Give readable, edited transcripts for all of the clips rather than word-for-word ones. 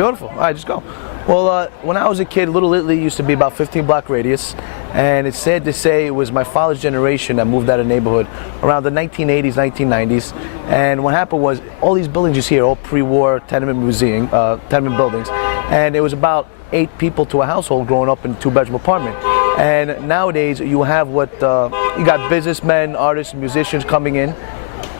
Beautiful. All right, just go. Well, when I was a kid, Little Italy used to be about 15-block radius, and it's sad to say it was my father's generation that moved out of the neighborhood around the 1980s, 1990s. And what happened was all these buildings you see are all pre-war tenement buildings, and it was about 8 people to a household growing up in a 2-bedroom apartment. And nowadays you have you got businessmen, artists, musicians coming in,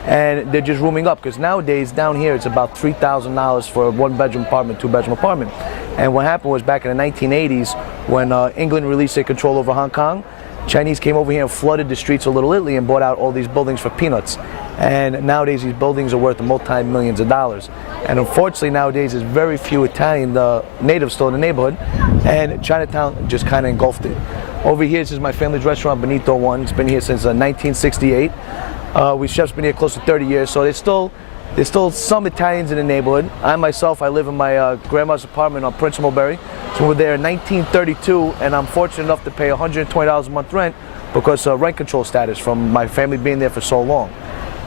and they're just rooming up, because nowadays down here it's about $3,000 for a 1-bedroom apartment, 2-bedroom apartment. And what happened was back in the 1980s, when England released their control over Hong Kong, Chinese came over here and flooded the streets of Little Italy and bought out all these buildings for peanuts. And nowadays these buildings are worth multi-millions of dollars. And unfortunately nowadays there's very few Italian natives still in the neighborhood, and Chinatown just kind of engulfed it. Over here, this is my family's restaurant, Benito One. It's been here since 1968. Chef's been here close to 30 years, so there's still some Italians in the neighborhood. I myself, I live in my grandma's apartment on Prince Mulberry. So we're there in 1932, and I'm fortunate enough to pay $120 a month rent because rent control status from my family being there for so long.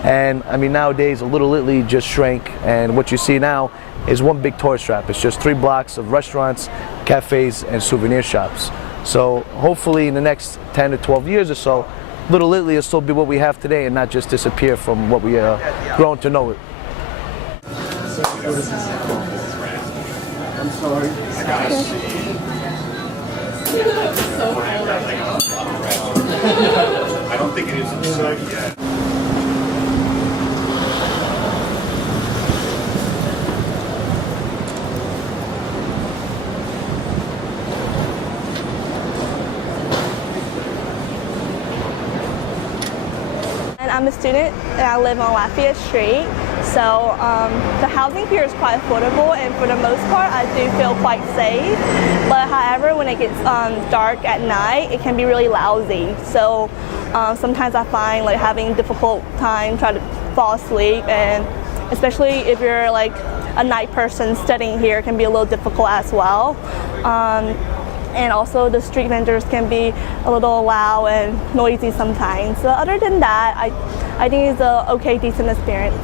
And I mean, nowadays, Little Italy just shrank, and what you see now is one big tourist trap. It's just 3 blocks of restaurants, cafes, and souvenir shops. So hopefully in the next 10 to 12 years or so, Little Italy will still be what we have today and not just disappear from what we grown to know it. I'm sorry. I don't think it is inside yet. I'm a student and I live on Lafayette Street, so the housing here is quite affordable, and for the most part I do feel quite safe. But however, when it gets dark at night, it can be really lousy. So sometimes I find like having a difficult time trying to fall asleep, and especially if you're like a night person studying here, it can be a little difficult as well. And also the street vendors can be a little loud and noisy sometimes. So other than that, I think it's a okay, decent experience.